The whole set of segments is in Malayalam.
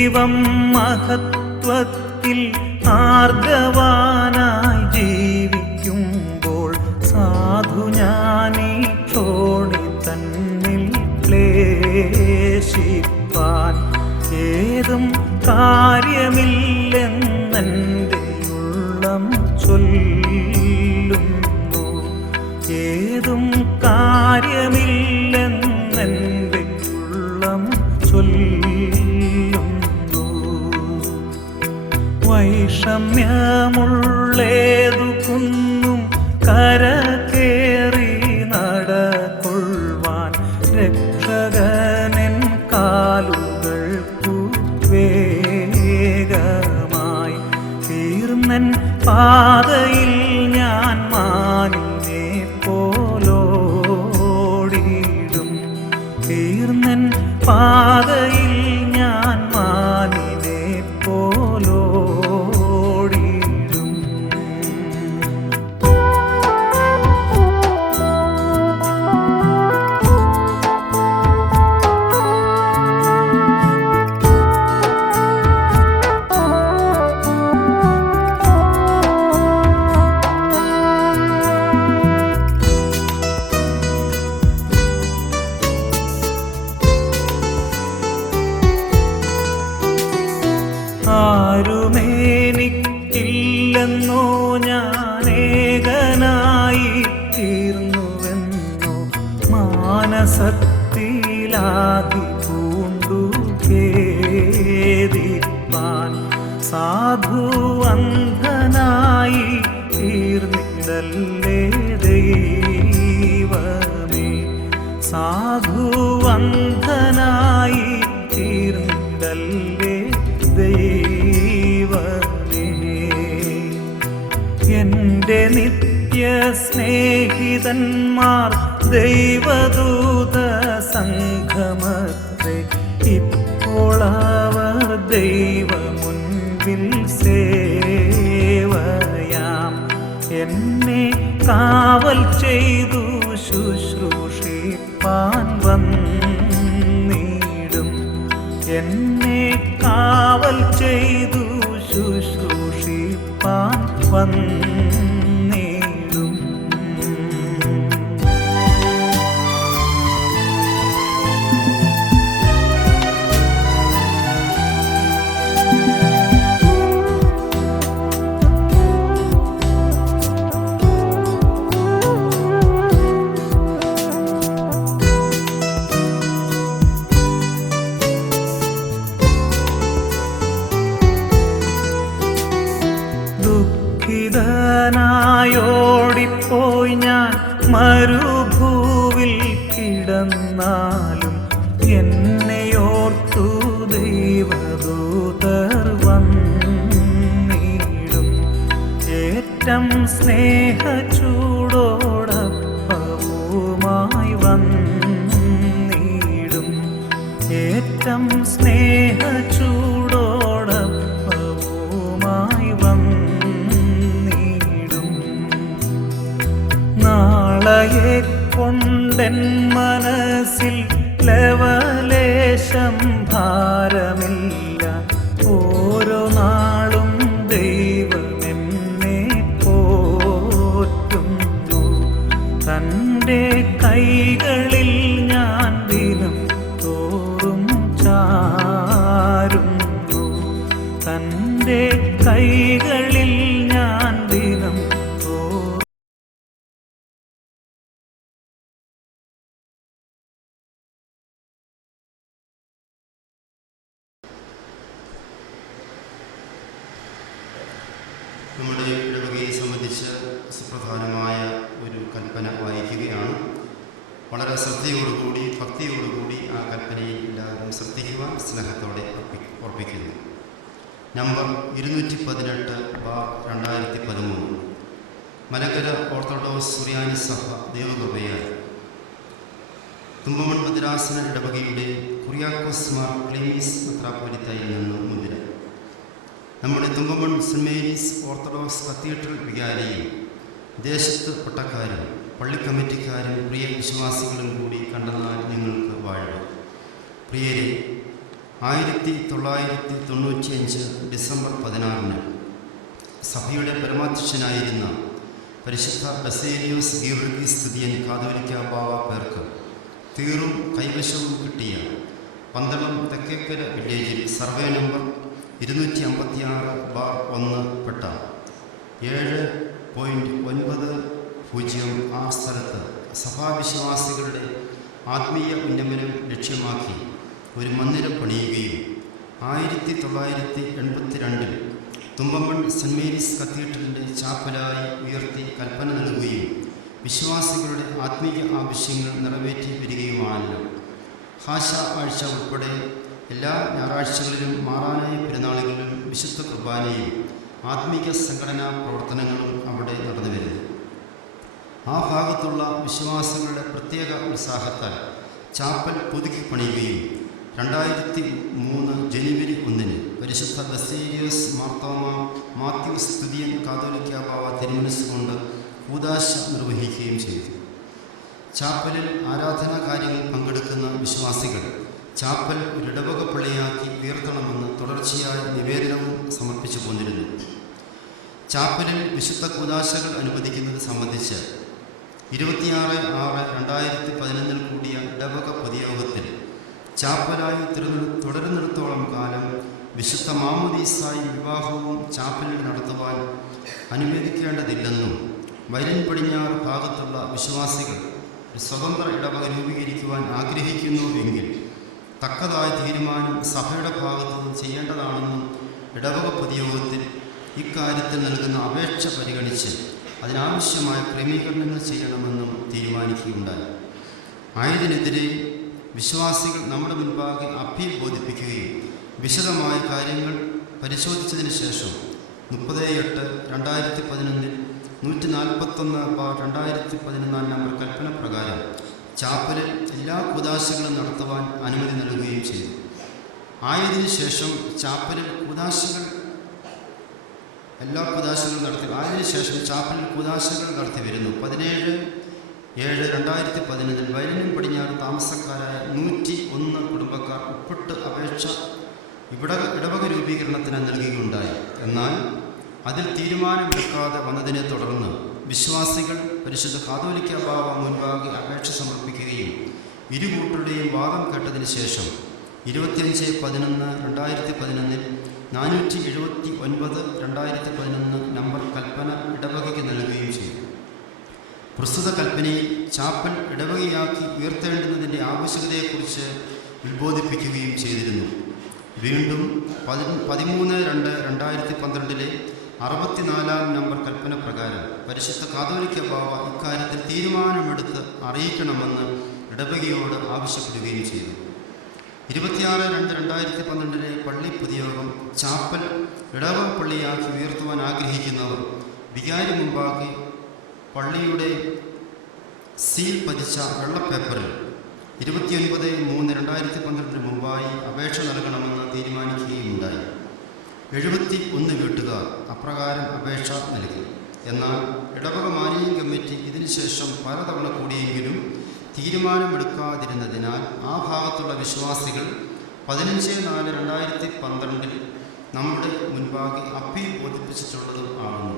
ദൈവം മഹത്വത്തിൽ ആർഗവാനായി ജീവിക്കുമ്പോൾ സാധു ഞാനീ ക്ഷോണി തന്നിൽ ക്ലേശിപ്പാൻ ഏതും കാര്യമില്ലെന്നെൻ്റെ ഉള്ളം ചൊല്ലുന്നു. ഏതും കാര്യമില്ലെന്നെൻ്റെ ഉള്ളം ചൊല്ലുന്നു. വൈഷമ്യമുള്ളേതു കുന്നും കരകേറി നടക്കൊള്ളുവാൻ രക്ഷകനെൻ കാലുകൾക്കു വേഗമായി തീർന്നൻ പാതയിൽ ഞാൻ മാനിനെ പോലോടിയിടും. തീർന്നൻ പാതയിൽ ഞാൻ മാനിനെ പോലോടിയിടും. ആരുമേനിക്കില്ലെന്നോ ഞാനേകനായി തീർന്നുവെന്നോ മാനസത്തിലാകി പൂണ്ടു ഖേദിപ്പാൻ സാധു അന്ധനായി തീർന്നിടല്ലേ ദൈവമേ. സാധു അന്ധനായി തീർന്നിടല്ലേ ദൈവമേ. എൻ്റെ നിത്യ സ്നേഹിതന്മാർ ദൈവദൂത സംഘമത്രേ. ഇപ്പോൾ അവർ ദൈവമുൻപിൽ സേവയാം. എന്നെ കാവൽ ചെയ്തു ശുശ്രൂഷിപ്പാൻ വന്നിടും. എന്നെ കാവൽ ചെയ്തു ശുശ്രൂഷിപ്പാൻ വന്നിടും. ദുഃഖിതനായോടിപ്പോയി ഞാൻ മരുഭൂവിൽ കിടന്നാലും എന്നെയോർത്തു ദൈവദൂതർ വന്നിടും. ഏറ്റം സ്നേഹചൂടോടപ്പവുമായി വന്നിടും. ഏറ്റം സ്നേഹചൂടോടപ്പവുമായി വന്നിടും. നാളയെ കൊണ്ടെൻ മനസ്സിൽ ലവലേശം ഭാരമില്ല. ഓരോ നാളും ദൈവമെന്നെ പോറ്റുന്നു. തൻ്റെ കൈകളിൽ ഞാൻ ദിനം തോറും ചാരുന്നു. തൻ്റെ കൈകളിൽ ഞാൻ ദിനം തോറും. നമ്മുടെ ഇടവകയെ സംബന്ധിച്ച് സുപ്രധാനമായ ഒരു കൽപ്പന വായിക്കുകയാണ്. വളരെ ശ്രദ്ധയോടുകൂടി ഭക്തിയോടുകൂടി ആ കൽപ്പനയിൽ എല്ലാവരും ശ്രദ്ധിക്കുവാൻ സ്നേഹത്തോടെ ഓർപ്പിക്കുന്നു. നമ്പർ 218/2013 മലങ്കര ഓർത്തഡോക്സ് സുറിയാനി സഭ ദേവകൃപയാൽ തുമ്പമൺ ഭദ്രാസന ഇടവകയുടെ കുര്യാക്കോസ് മാർ ക്ലീമീസ് മെത്രാപ്പോലീത്തയിൽ നിന്നും മുദ്ര. നമ്മുടെ Thumpamon Saint Mary's Orthodox Cathedral വികാരിയും ദേശത്ത് പട്ടക്കാരും പള്ളി കമ്മിറ്റിക്കാരും പ്രിയ വിശ്വാസികളും കൂടി കണ്ടെന്നാൽ നിങ്ങൾക്ക് വാഴ്വ്. പ്രിയരെ, 1995 ഡിസംബർ 16 സഭയുടെ പരമാധ്യക്ഷനായിരുന്ന പരിശുദ്ധ ബസേലിയോസ് ഗീവർഗീസ് സ്തുതിയൻ കാതോലിക്ക ബാവ പേർക്ക് തീറും കൈവശവും കിട്ടിയ പന്തളം തെക്കേക്കര വില്ലേജിൽ സർവേ നമ്പർ 256/1 പെട്ട 7.90 ആ സ്ഥലത്ത് സഭാവിശ്വാസികളുടെ ആത്മീയ ഉന്നമനം ലക്ഷ്യമാക്കി ഒരു മന്ദിരം പണിയുകയും 1982 തുമ്പമൺ സെൻറ് മേരീസ് കത്തീഡ്രലിൻ്റെ ചാപ്പലായി ഉയർത്തി കൽപ്പന നൽകുകയും വിശ്വാസികളുടെ ആത്മീയ ആവശ്യങ്ങൾ നിറവേറ്റി വരികയുമാണല്ലോ. ഹാശ ആഴ്ച ഉൾപ്പെടെ എല്ലാ ഞായറാഴ്ചകളിലും മാറാനായ പെരുന്നാളുകളിലും വിശുദ്ധ കുർബാനയും ആത്മീയ സംഘടനാ പ്രവർത്തനങ്ങളും അവിടെ നടന്നു വരുന്നു. ആ ഭാഗത്തുള്ള വിശ്വാസികളുടെ പ്രത്യേക ഉത്സാഹത്താൽ ചാപ്പൽ പുതുക്കി പണിയുകയും 2003 ജനുവരി 1 പരിശുദ്ധ ബസേലിയോസ് മാർത്തോമ മാത്യൂസ് സ്തുതിയൻ കാതോലിക്ക ബാവ തിരുമനസ്സുകൊണ്ട് കൂദാശ നിർവഹിക്കുകയും ചെയ്തു. ചാപ്പലിൽ ആരാധനാ കാര്യങ്ങൾ പങ്കെടുക്കുന്ന വിശ്വാസികൾ ചാപ്പൽ ഒരു ഇടവക പള്ളിയാക്കി ഉയർത്തണമെന്ന് തുടർച്ചയായ നിവേദനവും സമർപ്പിച്ചു പോന്നിരുന്നു. ചാപ്പലിൽ വിശുദ്ധ കൂദാശകൾ അനുവദിക്കുന്നത് സംബന്ധിച്ച് 26/6/2011 കൂടിയ ഇടവക പൊതുയോഗത്തിൽ ചാപ്പലായി തുടരുന്നിടത്തോളം കാലം വിശുദ്ധ മാമോദീസായി വിവാഹവും ചാപ്പലിൽ നടത്തുവാൻ അനുവദിക്കേണ്ടതില്ലെന്നും വയലിൻ പടിഞ്ഞാറ് ഭാഗത്തുള്ള വിശ്വാസികൾ ഒരു സ്വതന്ത്ര ഇടവക രൂപീകരിക്കുവാൻ ആഗ്രഹിക്കുന്നുവെങ്കിൽ തക്കതായ തീരുമാനം സഭയുടെ ഭാഗത്തുനിന്ന് ചെയ്യേണ്ടതാണെന്നും ഇടവക പൊതുയോഗത്തിൽ ഇക്കാര്യത്തിൽ നൽകുന്ന അപേക്ഷ പരിഗണിച്ച് അതിനാവശ്യമായ ക്രമീകരണങ്ങൾ ചെയ്യണമെന്നും തീരുമാനിക്കുകയുണ്ടായി. ആയതിനെതിരെ വിശ്വാസികൾ നമ്മുടെ മുൻപാകെ അപ്പീൽ ബോധിപ്പിക്കുകയും വിശദമായ കാര്യങ്ങൾ പരിശോധിച്ചതിന് ശേഷം 30/8/2011 141/2014 നമ്പർ കൽപ്പന പ്രകാരം ചാപ്പലിൽ എല്ലാ കൂദാശകളും നടത്തുവാൻ അനുമതി നൽകുകയും ചെയ്തു. ആയതിനു ശേഷം ചാപ്പലിൽ കൂദാശകൾ നടത്തി വരുന്നു. 17/7/2011 വയലിനും പടിഞ്ഞാറ് താമസക്കാരായ 101 കുടുംബക്കാർ ഒപ്പിട്ട് അപേക്ഷ ഇടവക രൂപീകരണത്തിന് നൽകുകയുണ്ടായി. എന്നാൽ അതിൽ തീരുമാനമെടുക്കാതെ വന്നതിനെ തുടർന്ന് വിശ്വാസികൾ പരിശുദ്ധ കാതോലിക്ക ബാവ മുൻപാകെ അപേക്ഷ സമർപ്പിക്കുകയും ഇരുകൂട്ടരുടെയും വാദം കേട്ടതിന് ശേഷം 25/11/2011 479/2011 നമ്പർ കൽപ്പന ഇടവകയ്ക്ക് നൽകുകയും ചെയ്തു. പ്രസ്തുത കൽപ്പനയിൽ ചാപ്പൽ ഇടവകയാക്കി ഉയർത്തേണ്ടുന്നതിൻ്റെ ആവശ്യകതയെക്കുറിച്ച് ഉത്ബോധിപ്പിക്കുകയും ചെയ്തിരുന്നു. വീണ്ടും 13/2/2012 64 നമ്പർ കൽപ്പന പ്രകാരം പരിശുദ്ധ കാതോലിക്ക ബാവ ഇക്കാര്യത്തിൽ തീരുമാനമെടുത്ത് അറിയിക്കണമെന്ന് ഇടവകയോട് ആവശ്യപ്പെടുകയും ചെയ്തു. 26/2/2012 പള്ളി പൊതുയോഗം ചാപ്പൽ ഇടവക പള്ളിയാക്കി ഉയർത്തുവാൻ ആഗ്രഹിക്കുന്നവർ വികാരി മുമ്പാകെ പള്ളിയുടെ സീൽ പതിച്ച വെള്ളപ്പേപ്പറിൽ 29/3/2012 മുമ്പായി അപേക്ഷ നൽകണമെന്ന് തീരുമാനിക്കുകയുണ്ടായി. 71 വീട്ടുകാർ അപ്രകാരം അപേക്ഷ നൽകി. എന്നാൽ ഇടവക മാനേജിംഗ് കമ്മിറ്റി ഇതിനുശേഷം പലതവണ കൂടിയെങ്കിലും തീരുമാനമെടുക്കാതിരുന്നതിനാൽ ആ ഭാഗത്തുള്ള വിശ്വാസികൾ 15/4/2012 നമ്മുടെ മുൻപാകെ അപ്പീൽ ബോധിപ്പിച്ചിട്ടുള്ളതും ആകുന്നു.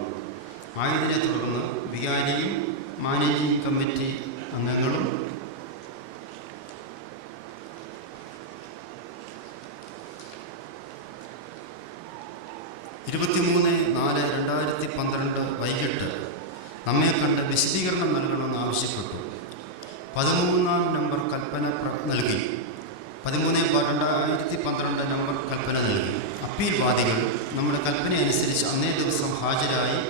ആയതിനെ തുടർന്ന് വികാരിയും മാനേജിംഗ് കമ്മിറ്റി അംഗങ്ങളും 23/4/2012 വൈകിട്ട് നമ്മെ കണ്ട് വിശദീകരണം നൽകണമെന്ന് ആവശ്യപ്പെട്ടു. 13-ാം നമ്പർ കൽപ്പന നൽകി. 13/2012 നമ്പർ കൽപ്പന നൽകി. അപ്പീൽ വാദികൾ നമ്മുടെ കൽപ്പന അനുസരിച്ച് അന്നേ ദിവസം ഹാജരായി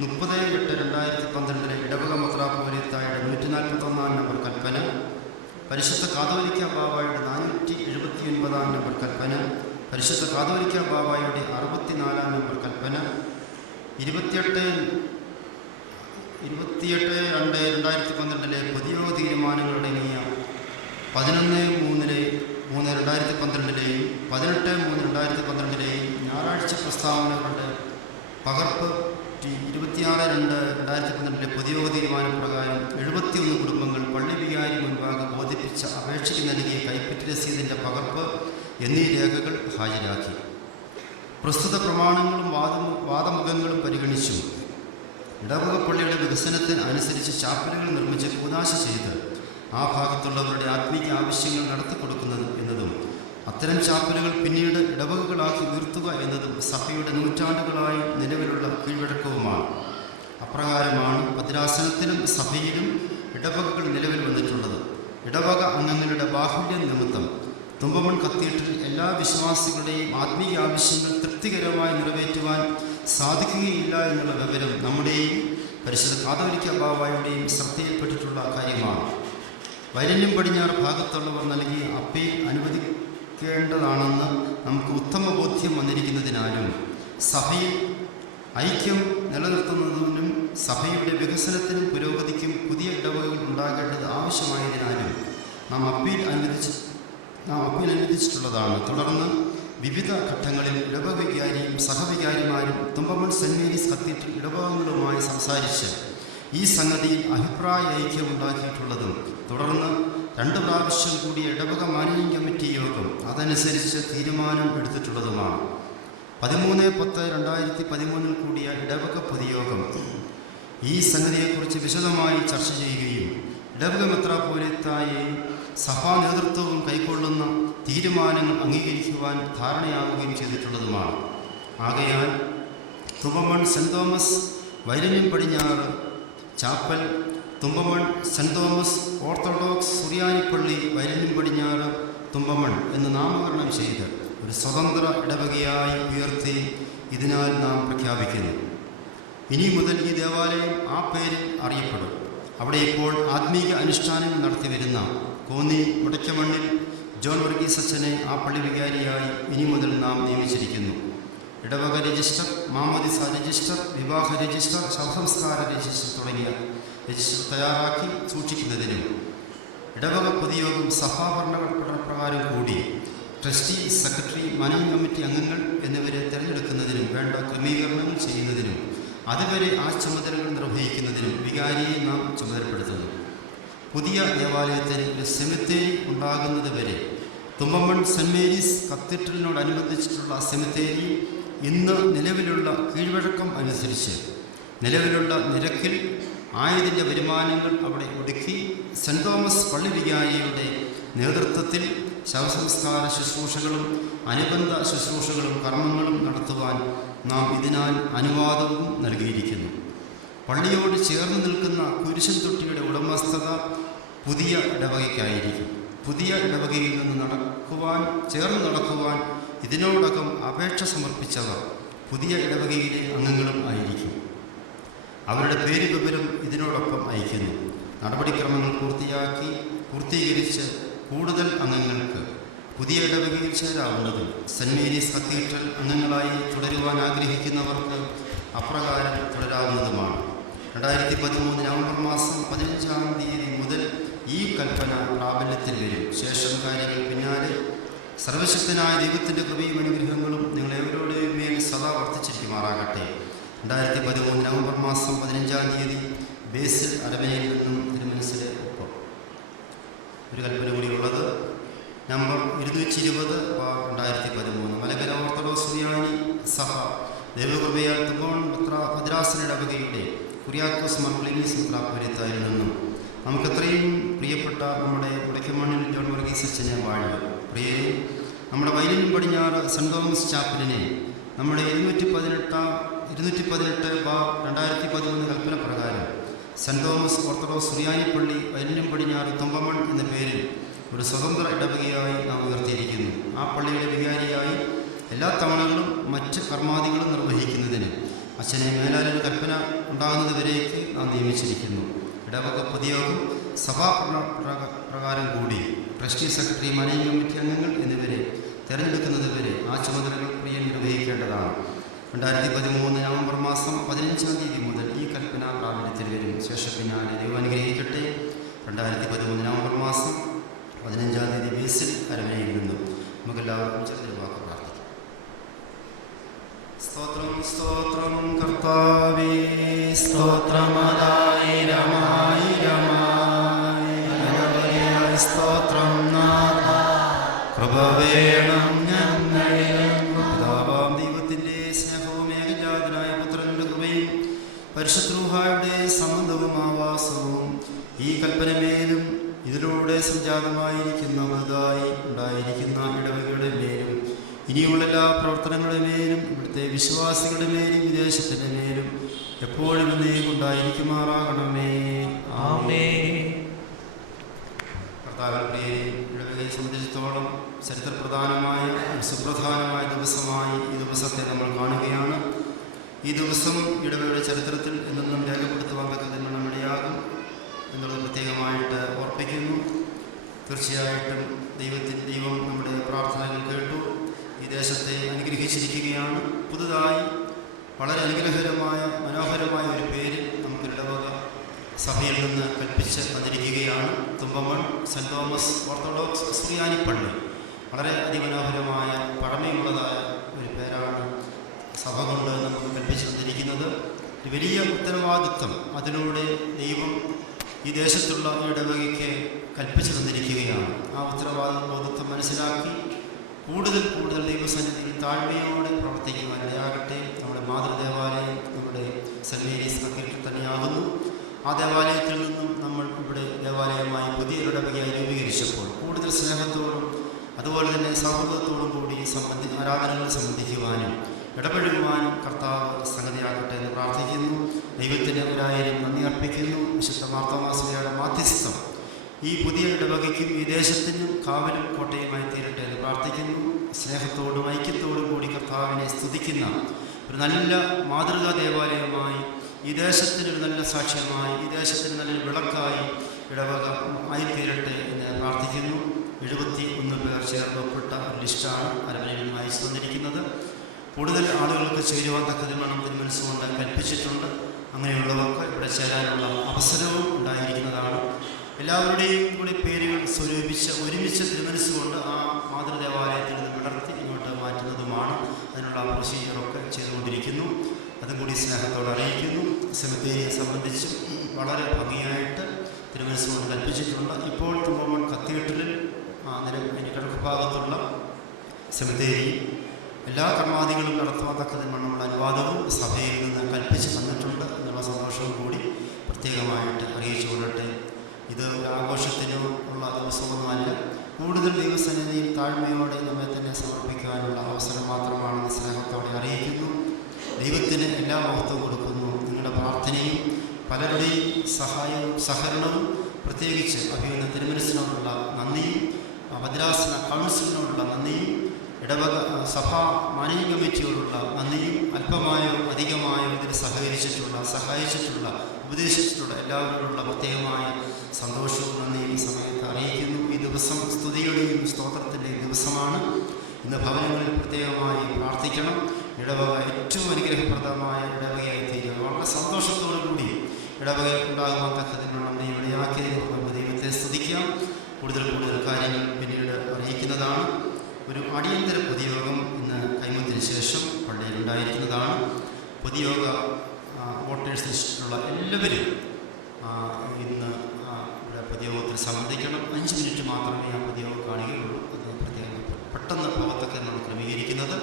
30/8/2012 ഇടവക മെത്രാപ്പോലീത്തായുടെ 141-ാം നമ്പർ കൽപ്പന, പരിശുദ്ധ കാതോലിക്ക ബാവായുടെ 479-ാം നമ്പർ കൽപ്പന, പരിശുദ്ധ കാതോലിക്ക ബാവായുടെ 64-ാം നമ്പർ കൽപ്പന, 28/2/2012 പൊതുയോഗ തീരുമാനങ്ങളടങ്ങിയ 11/3/2012 18/3/2012 ഞായറാഴ്ച പ്രസ്താവനകളുടെ പകർപ്പ് 26/2/2012 പൊതുയോഗ തീരുമാനപ്രകാരം 71 കുടുംബങ്ങൾ പള്ളി വികാരി മുൻപാകെ ബോധിപ്പിച്ച അപേക്ഷയ്ക്ക് നൽകിയ കൈപ്പറ്റ് രസീതിൻ്റെ പകർപ്പ് എന്നീ രേഖകൾ ഹാജരാക്കി. പ്രസ്തുത പ്രമാണങ്ങളും വാദമുഖങ്ങളും പരിഗണിച്ചും ഇടവക പള്ളിയുടെ വികസനത്തിന് അനുസരിച്ച് ചാപ്പലുകൾ നിർമ്മിച്ച് കൂദാശ ചെയ്ത് ആ ഭാഗത്തുള്ളവരുടെ ആത്മീയ ആവശ്യങ്ങൾ നടത്തിക്കൊടുക്കുന്നത് എന്നതും അത്തരം ചാപ്പലുകൾ പിന്നീട് ഇടവകകളാക്കി ഉയർത്തുക എന്നതും സഭയുടെ നൂറ്റാണ്ടുകളായി നിലവിലുള്ള കീഴ്വഴക്കവുമാണ്. അപ്രകാരമാണ് ഭദ്രാസനത്തിലും സഭയിലും ഇടവകകൾ നിലവിൽ വന്നിട്ടുള്ളത്. ഇടവക അംഗങ്ങളുടെ ബാഹുല്യം നിമിത്തം തുമ്പമൺ കത്തീഡ്രലിൽ എല്ലാ വിശ്വാസികളുടെയും ആത്മീയ ആവശ്യങ്ങൾ തൃപ്തികരമായി നിറവേറ്റുവാൻ സാധിക്കുകയില്ല എന്നുള്ള വിവരം നമ്മുടെയും പരിശുദ്ധ കാതോലിക്ക ബാവായുടെയും ശ്രദ്ധയിൽപ്പെട്ടിട്ടുള്ള കാര്യമാണ്. വൈരന്യം പടിഞ്ഞാറ് ഭാഗത്തുള്ളവർ നൽകിയ അപ്പീൽ അനുവദിക്കേണ്ടതാണെന്ന് നമുക്ക് ഉത്തമ ബോധ്യം വന്നിരിക്കുന്നതിനാലും സഭയിൽ ഐക്യം നിലനിർത്തുന്നതിനും സഭയുടെ വികസനത്തിനും പുരോഗതിക്കും പുതിയ ഇടവകകൾ ഉണ്ടാകേണ്ടത് ആവശ്യമായതിനാലും നാം അപ്പീൽ അനുവദിച്ചിട്ടുള്ളതാണ്. തുടർന്ന് വിവിധ ഘട്ടങ്ങളിൽ ഇടവക വികാരിയും സഹവികാരിമാരും തുമ്പമൺ സെൻറ് മേരീസ് കത്തീഡ്രൽ ഇടവകങ്ങളുമായി സംസാരിച്ച് ഈ സംഗതിയിൽ അഭിപ്രായ ഐക്യം ഉണ്ടാക്കിയിട്ടുള്ളതും തുടർന്ന് 2 പ്രാവശ്യം കൂടിയ ഇടവക മാനേജിംഗ് കമ്മിറ്റി യോഗം അതനുസരിച്ച് തീരുമാനം എടുത്തിട്ടുള്ളതുമാണ്. 13/10/2013 കൂടിയ ഇടവക പൊതുയോഗം ഈ സംഗതിയെക്കുറിച്ച് വിശദമായി ചർച്ച ചെയ്യുകയും ഇടവക മെത്രാപ്പോലീത്തായെയും സഭാ നേതൃത്വവും കൈക്കൊള്ളുന്ന തീരുമാനങ്ങൾ അംഗീകരിക്കുവാൻ ധാരണയാവുകയും ചെയ്തിട്ടുള്ളതുമാണ്. ആകയാൽ തുമ്പമൺ സെൻറ് തോമസ് വൈരന്യം പടിഞ്ഞാറ് chapel, Thumpamon Saint Thomas Orthodox സുറിയാനിപ്പള്ളി വൈരന്യം പടിഞ്ഞാറ് തുമ്പമൺ എന്ന് നാമകരണം ചെയ്ത് ഒരു സ്വതന്ത്ര ഇടവകയായി ഉയർത്തി ഇതിനാൽ നാം പ്രഖ്യാപിക്കുന്നു. ഇനി മുതൽ ഈ ദേവാലയം ആ പേരിൽ അറിയപ്പെടും. അവിടെ ഇപ്പോൾ ആത്മീയ അനുഷ്ഠാനങ്ങൾ നടത്തിവരുന്ന കോന്നി മുടക്കമണ്ണിൽ ജോൺ വർഗീസ് അച്ഛനെ ആ പള്ളി വികാരിയായി ഇനി മുതൽ നാം നിയമിച്ചിരിക്കുന്നു. ഇടവക രജിസ്റ്റർ, മാമോദിസ രജിസ്റ്റർ, വിവാഹ രജിസ്റ്റർ, ശവസംസ്കാര രജിസ്റ്റർ തുടങ്ങിയ രജിസ്റ്റർ തയ്യാറാക്കി സൂക്ഷിക്കുന്നതിനും ഇടവക പൊതുയോഗം സഭാഭരണഘടന പ്രകാരം കൂടി ട്രസ്റ്റി, സെക്രട്ടറി, മാനേജിംഗ് കമ്മിറ്റി അംഗങ്ങൾ എന്നിവരെ തിരഞ്ഞെടുക്കുന്നതിനും വേണ്ട ക്രമീകരണങ്ങൾ ചെയ്യുന്നതിനും അതുവരെ ആ ചുമതലകൾ നിർവഹിക്കുന്നതിനും വികാരിയെ നാം ചുമതലപ്പെടുത്തുന്നു. പുതിയ ദേവാലയത്തിന് ഒരു സെമിത്തേരി ഉണ്ടാകുന്നത് വരെ തുമ്പമൺ സെൻറ് മേരീസ് കത്തീഡ്രലിനോടനുബന്ധിച്ചിട്ടുള്ള സെമിത്തേരി ഇന്ന് നിലവിലുള്ള കീഴ്വഴക്കം അനുസരിച്ച് നിലവിലുള്ള നിരക്കിൽ ആയതിൻ്റെ വരുമാനങ്ങൾ അവിടെ ഒടുക്കി സെൻറ് തോമസ് പള്ളി വികാരിയുടെ നേതൃത്വത്തിൽ ശവസംസ്കാര ശുശ്രൂഷകളും അനുബന്ധ ശുശ്രൂഷകളും കർമ്മങ്ങളും നടത്തുവാൻ നാം ഇതിനാൽ അനുവാദവും നൽകിയിരിക്കുന്നു. പള്ളിയോട് ചേർന്ന് നിൽക്കുന്ന കുരിശൻ തൊട്ടിയുടെ ഉടമസ്ഥത പുതിയ ഇടവകയ്ക്കായിരിക്കും. പുതിയ ഇടവകയിൽ നിന്ന് ചേർന്ന് നടക്കുവാൻ ഇതിനോടകം അപേക്ഷ സമർപ്പിച്ചവർ പുതിയ ഇടവകയിലെ അംഗങ്ങളും ആയിരിക്കും. അവരുടെ പേര് വിവരം ഇതിനോടൊപ്പം അയക്കുന്നു. നടപടിക്രമങ്ങൾ പൂർത്തീകരിച്ച് കൂടുതൽ അംഗങ്ങൾക്ക് പുതിയ ഇടവകയിൽ ചേരാവുന്നതും സെൻറ് മേരീസ് കത്തീഡ്രൽ അംഗങ്ങളായി തുടരുവാൻ ആഗ്രഹിക്കുന്നവർക്ക് അപ്രകാരം തുടരാവുന്നതുമാണ്. 2013 നവംബർ മാസം 15-ാം തീയതി മുതൽ ഈ കൽപ്പന പ്രാബല്യത്തിൽ വരും. ശേഷം കാര്യങ്ങൾ പിന്നാലെ സർവശക്തനായ ദൈവത്തിൻ്റെ കൃപയും അനുഗ്രഹങ്ങളും നിങ്ങളെവരുടെയും മേൽ സദാ വർദ്ധിച്ചിരിക്കുമാറാകട്ടെ. 2013 നവംബർ മാസം 15-ാം തീയതി ബേസിൽ അരമനയിൽ നിന്നും തിരുമനസിലെ ഒപ്പം ഒരു കൽപ്പന കൂടിയുള്ളത് നമ്പർ 220/2013 മലങ്കര ഓർത്തഡോക്സ് സുറിയാനി സഭ ദൈവകൃപയാൽ തുമ്പമൺ ഭദ്രാസന ഇടവകയുടെ കുര്യാക്കോസ് മാർ ക്ലീമീസ് മെത്രാപ്പോലീത്തായിൽ നിന്നും നമുക്കെത്രയും പ്രിയപ്പെട്ട നമ്മുടെ മുടക്കമണ്ണിൽ ജോൺ വർഗീസ് അച്ഛനെ വാഴുക. പ്രിയരെ, നമ്മുടെ വൈരന്യം പടിഞ്ഞാറ് സെൻറ് തോമസ് ചാപ്പലിനെ നമ്മുടെ 218/2013 കൽപ്പന പ്രകാരം സെൻറ് തോമസ് ഓർത്തഡോക്സ് സുറിയാനിപ്പള്ളി വൈരന്യം പടിഞ്ഞാറ് തുമ്പമൺ എന്ന പേരിൽ ഒരു സ്വതന്ത്ര ഇടവകയായി നാം ഉയർത്തിയിരിക്കുന്നു. ആ പള്ളിയുടെ വികാരിയായി എല്ലാ തവണകളും മറ്റ് കർമാദികളും നിർവഹിക്കുന്നതിന് അച്ഛനെ മേലാലിന് കൽപ്പന ഉണ്ടാകുന്നതുവരേക്ക് നാം നിയമിച്ചിരിക്കുന്നു. ഇടവക പൊതുയോഗം സഭാപ്രകാരം കൂടി ട്രസ്റ്റി, സെക്രട്ടറി, മാനേജിംഗ് കമ്മിറ്റി അംഗങ്ങൾ എന്നിവരെ തിരഞ്ഞെടുക്കുന്നതുവരെ ആ ചുമതലകൾ പ്രിയൻ നിർവഹിക്കേണ്ടതാണ്. 2013 നവംബർ മാസം 15-ാം തീയതി മുതൽ ഈ കൽപ്പന പ്രാബല്യത്തിൽ വരും. ശേഷം പിന്നാലെ ദൈവം അനുഗ്രഹിക്കട്ടെ. 2013 നവംബർ മാസം 15-ാം തീയതി ബേസിൽ അരമനയിൽ നിന്നും നമുക്കെല്ലാവർക്കും ചെറിയ വാക്ക് പ്രാർത്ഥിക്കാം. സ്തോത്രം സ്തോത്രം കർത്താവേ, സ്തോത്രം നാഥ, കൃപ വേണം പരിശുദ്ധ റൂഹായുടെ സംബന്ധവും ആവാസവും ഈ കൽപ്പനമേലും ഇതിലൂടെ സംജാതമായിരിക്കുന്ന വലുതായി ഉണ്ടായിരിക്കുന്ന ഇടവകയുടെ മേലും ഇനിയുള്ള എല്ലാ പ്രവർത്തനങ്ങളുടെ മേലും ഇവിടുത്തെ വിശ്വാസികളുടെ മേലും വിദേശത്തിൻ്റെ മേലും എപ്പോഴും ഉണ്ടായിരിക്കുമാറാകണമേ. ആമേൻ. കർത്താവിനെ ഇടവകയെ സംബന്ധിച്ചിടത്തോളം ചരിത്രപ്രധാനമായ സുപ്രധാനമായ ദിവസമായി ഈ ദിവസത്തെ നമ്മൾ കാണുകയാണ്. ഈ ദിവസം ഇടവകയുടെ ചരിത്രത്തിൽ എന്നും രേഖപ്പെടുത്തുവാൻ തക്കതിന് നമ്മളിയാകും എന്നുള്ളത് പ്രത്യേകമായിട്ട് ഓർപ്പിക്കുന്നു. തീർച്ചയായിട്ടും ദൈവം നമ്മുടെ പ്രാർത്ഥനകൾ കേട്ടു, ഈ ദേശത്തെ അനുഗ്രഹിച്ചിരിക്കുകയാണ്. പുതുതായി വളരെ അനുഗ്രഹകരമായ മനോഹരമായ ഒരു പേര് നമുക്ക് ഇടവക സഭയിൽ നിന്ന് കൽപ്പിച്ച് വന്നിരിക്കുകയാണ്. തുമ്പമൺ സെൻറ് തോമസ് ഓർത്തഡോക്സ് സുറിയാനി പള്ളി. വളരെ അതിമനോഹരമായ പഴമയുള്ളതായ ഒരു പേരാണ് സഭ കൊണ്ട് നമുക്ക് കൽപ്പിച്ചു വന്നിരിക്കുന്നത്. വലിയ ഉത്തരവാദിത്വം അതിലൂടെ ദൈവം ഈ ദേശത്തുള്ള ഇടവകയ്ക്ക് കൽപ്പിച്ചു തന്നിരിക്കുകയാണ്. ആ ഉത്തരവാദിത്വം മനസ്സിലാക്കി കൂടുതൽ ദൈവസന്നിധിയിൽ താഴ്മയോടെ പ്രവർത്തിക്കുവാൻ ഇടയാകട്ടെ. നമ്മുടെ മാതൃദേവാലയം നമ്മുടെ സെൻറ് മേരീസ് കത്തീഡ്രൽ തന്നെയാകുന്നു. ആ ദേവാലയത്തിൽ നിന്നും നമ്മൾ ഇവിടെ ദേവാലയമായി പുതിയ ഇടവകയായി രൂപീകരിച്ചപ്പോൾ കൂടുതൽ സ്നേഹത്തോടും അതുപോലെ തന്നെ സൗഹൃദത്തോടും കൂടി ആരാധനകൾ സംബന്ധിക്കുവാനും ഇടപെടുവാനും കർത്താവ് സംഗതിയാകട്ടെ എന്ന് പ്രാർത്ഥിക്കുന്നു. ദൈവത്തിന് 1000 നന്ദി അർപ്പിക്കുന്നു. വിശുദ്ധ മാർത്തോമാശ്ലീഹയുടെ മാധ്യസ്ഥം ഈ പുതിയ ഇടവകയ്ക്കും ഈ ദേശത്തിനും കാവലും കോട്ടയുമായി തീരട്ടെ എന്ന് പ്രാർത്ഥിക്കുന്നു. സ്നേഹത്തോടും ഐക്യത്തോടും കൂടി കർത്താവിനെ സ്തുതിക്കുന്ന ഒരു നല്ല മാതൃകാ ദേവാലയമായി ഈ ദേശത്തിനൊരു നല്ല സാക്ഷ്യമായി ഈ ദേശത്തിന് നല്ലൊരു വിളക്കായി ഇടവക ആയിത്തീരട്ടെ എന്ന് പ്രാർത്ഥിക്കുന്നു. 71 പേർ ചേർന്നപ്പെട്ട ഒരു ലിസ്റ്റാണ് അരമനയിൽ അയച്ചു തന്നിരിക്കുന്നത്. കൂടുതൽ ആളുകൾക്ക് ചേരുവാൻ തക്കതിന് തിരുമനസ്സുകൊണ്ട് കൽപ്പിച്ചിട്ടുണ്ട്. അങ്ങനെയുള്ളവർക്ക് ഇവിടെ ചേരാനുള്ള അവസരവും ഉണ്ടായിരിക്കുന്നതാണ്. എല്ലാവരുടെയും കൂടി പേരുകൾ സ്വരൂപിച്ച് ഒരുമിച്ച് തിരുമനസ്സുകൊണ്ട് ആ മാതൃദേവാലയത്തിൽ നിന്ന് വിടർത്തി ഇങ്ങോട്ട് മാറ്റുന്നതുമാണ്. അതിനുള്ള പ്രൊസീജിയറൊക്കെ ചെയ്തുകൊണ്ടിരിക്കുന്നു. അതും കൂടി സ്നേഹത്തോടെ അറിയിക്കുന്നു. സെമിത്തേരിയെ സംബന്ധിച്ച് വളരെ ഭംഗിയായിട്ട് തിരുമനസ്സുകൊണ്ട് കൽപ്പിച്ചിട്ടുണ്ട്. ഇപ്പോൾ തുമ്പമൺ കത്തീഡ്രലിൽ കിഴക്ക് ഭാഗത്തുള്ള സെമിത്തേരി എല്ലാ കർമാദികളും നടത്തുവാൻ തക്കതിനുള്ള അനുവാദവും സഭയിൽ നിന്ന് കൽപ്പിച്ച് തന്നിട്ടുണ്ട് എന്നുള്ള സന്തോഷവും കൂടി പ്രത്യേകമായിട്ട് അറിയിച്ചു കൊള്ളട്ടെ. ഇത് ഒരു ആഘോഷത്തിനോ ഉള്ള ദിവസമൊന്നുമല്ല. കൂടുതൽ ദൈവസന്നിധിയിൽ താഴ്മയോടെ നമ്മെ തന്നെ സമർപ്പിക്കാനുള്ള അവസരം മാത്രമാണെന്ന് സ്നേഹത്തോടെ അറിയിക്കുന്നു. ദൈവത്തിന് എല്ലാ മഹത്വവും കൊടുക്കുന്നു. നിങ്ങളുടെ പ്രാർത്ഥനയും പലരുടെയും സഹായവും സഹകരണവും പ്രത്യേകിച്ച് അഭിനന്ദ തിരുമനസ്സിനോടുള്ള നന്ദിയും ഭദ്രാസന കൗൺസിലിനോടുള്ള നന്ദിയും ഇടവക സഭാ മാനേജിംഗ് കമ്മിറ്റിയോടുള്ള നന്ദിയും അല്പമായോ അധികമായോ ഇതിന് സഹായിച്ചിട്ടുള്ള ഉപദേശിച്ചിട്ടുള്ള എല്ലാവരോടുള്ള പ്രത്യേകമായ സന്തോഷവും നന്ദിയും ഈ സമയത്ത് അറിയിക്കുന്നു. ഈ ദിവസം സ്തുതിയുടെയും സ്തോത്രത്തിൻ്റെയും ദിവസമാണ്. ഇന്ന് ഭവനങ്ങളിൽ പ്രത്യേകമായി പ്രാർത്ഥിക്കണം. ഇടവക ഏറ്റവും അനുഗ്രഹപ്രദമായ ഇടവകയായി തീരുക. വളരെ സന്തോഷത്തോടു കൂടി ഇടവക ഉണ്ടാകുവാൻ തക്കതിനുള്ള ഇടയാക്കിയതിന് നമുക്ക് ദൈവത്തെ സ്തുതിക്കാം. കൂടുതൽ കാര്യങ്ങൾ പിന്നീട് അറിയിക്കുന്നതാണ്. ഒരു അടിയന്തര പൊതുയോഗം ഇന്ന് കൈമുത്തിന് ശേഷം പള്ളിയിൽ ഉണ്ടായിരിക്കുന്നതാണ്. പൊതുയോഗ വോട്ടേഴ്സ് ലിസ്റ്റിലുള്ള എല്ലാവരും ഇന്ന് ഇവിടെ പൊതുയോഗത്തിൽ സംബന്ധിക്കണം. 5 മിനിറ്റ് മാത്രമേ ആ പൊതുയോഗം കാണുകയുള്ളൂ. അത് പ്രത്യേകം പെട്ടെന്ന് പോകത്തൊക്കെ നമ്മൾ ക്രമീകരിക്കുന്നത്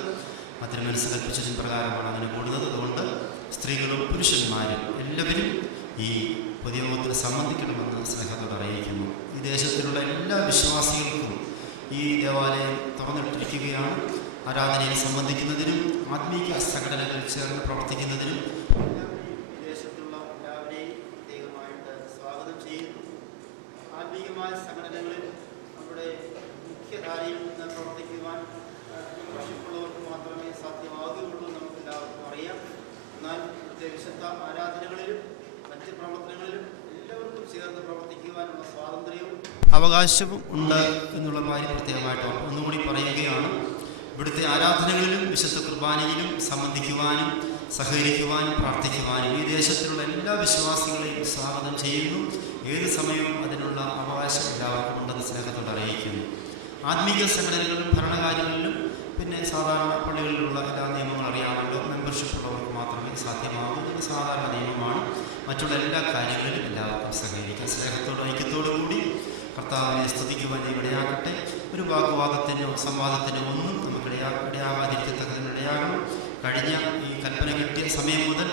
തിരുമനസ്സ് കൽപ്പിച്ചതിന് പ്രകാരമാണ് അങ്ങനെ കൂടുന്നത്. അതുകൊണ്ട് സ്ത്രീകളും പുരുഷന്മാരും എല്ലാവരും ഈ പൊതുയോഗത്തിൽ സംബന്ധിക്കണമെന്ന് സ്നേഹത്തോടെ അറിയിക്കുന്നു. ഈ ദേശത്തിലുള്ള എല്ലാ വിശ്വാസികൾക്കും ഈ ദേവാലയം തുറന്നിട്ടിരിക്കുകയാണ്. ആരാധനയെ സംബന്ധിക്കുന്നതിനും ആത്മീയ സംഘടനകളിൽ ചേർന്ന് പ്രവർത്തിക്കുന്നതിനും ദേശത്തുള്ള എല്ലാവരെയും പ്രത്യേകമായിട്ട് സ്വാഗതം ചെയ്യുന്നു. ആത്മീയമായ സംഘടനകളിൽ നമ്മുടെ മുഖ്യധാരയിൽ നിന്ന് പ്രവർത്തിക്കുവാൻ വർഷമുള്ളവർക്ക് മാത്രമേ സാധ്യമാകുകയുള്ളൂ. നമുക്കെല്ലാവർക്കും അറിയാം. എന്നാൽ വിശുദ്ധ ആരാധനകളിലും മറ്റ് പ്രവർത്തനങ്ങളിലും എല്ലാവർക്കും ചേർന്ന് പ്രവർത്തിക്കുവാനുള്ള സ്വാതന്ത്ര്യവും അവകാശവും ഉണ്ട് എന്നുള്ള കാര്യം പ്രത്യേകമായിട്ട് ഒന്നുകൂടി പറയുകയാണ്. ഇവിടുത്തെ ആരാധനകളിലും വിശുദ്ധ കുർബാനയിലും സംബന്ധിക്കുവാനും സഹകരിക്കുവാനും പ്രാർത്ഥിക്കുവാനും ഈ ദേശത്തിലുള്ള എല്ലാ വിശ്വാസികളെയും സ്വാഗതം ചെയ്യുന്നു. ഏത് സമയവും അതിനുള്ള അവകാശം എല്ലാവർക്കും ഉണ്ടെന്ന് സ്നേഹത്തോടെ അറിയിക്കുന്നു. ആത്മീയ സംഘടനകളിലും ഭരണകാര്യങ്ങളിലും പിന്നെ സാധാരണ പള്ളികളിലുള്ള എല്ലാ നിയമങ്ങളും അറിയാമല്ലോ. മെമ്പർഷിപ്പ് ഉള്ളവർക്ക് മാത്രമേ സാധ്യമാകൂ. ഇത് സാധാരണ നിയമമാണ്. മറ്റുള്ള എല്ലാ കാര്യങ്ങളിലും എല്ലാവർക്കും സഹകരിക്കാം. സ്നേഹത്തോടും ഐക്യത്തോടു കൂടി കർത്താവിനെ സ്തുതിക്കുവാൻ ഇടയാകട്ടെ. ഒരു വാഗ്വാദത്തിനോ സംവാദത്തിനോ ഒന്നും നമുക്ക് ഇടയാകാതിരിക്കത്തക്കതിന് ഇടയാകണം. കഴിഞ്ഞ ഈ കൽപ്പന കിട്ടിയ സമയം മുതൽ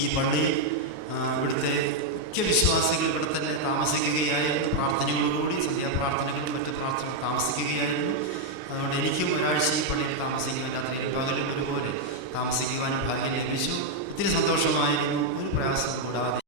ഈ പള്ളിയിൽ ഇവിടുത്തെ മുഖ്യ വിശ്വാസികൾ ഇവിടെ തന്നെ താമസിക്കുകയായിരുന്നു. പ്രാർത്ഥനകളോടുകൂടി സന്ധ്യാപ്രാർത്ഥനകളും മറ്റു പ്രാർത്ഥനകൾ താമസിക്കുകയായിരുന്നു. അതുകൊണ്ട് എനിക്കും ഒരാഴ്ച ഈ പള്ളിയിൽ താമസിക്കുവാൻ, രാത്രിയിൽ പകലും ഒരുപോലെ താമസിക്കുവാനും ഭാഗ്യം ലഭിച്ചു. ഒത്തിരി സന്തോഷമായിരുന്നു, ഒരു പ്രയാസം കൂടാതെ.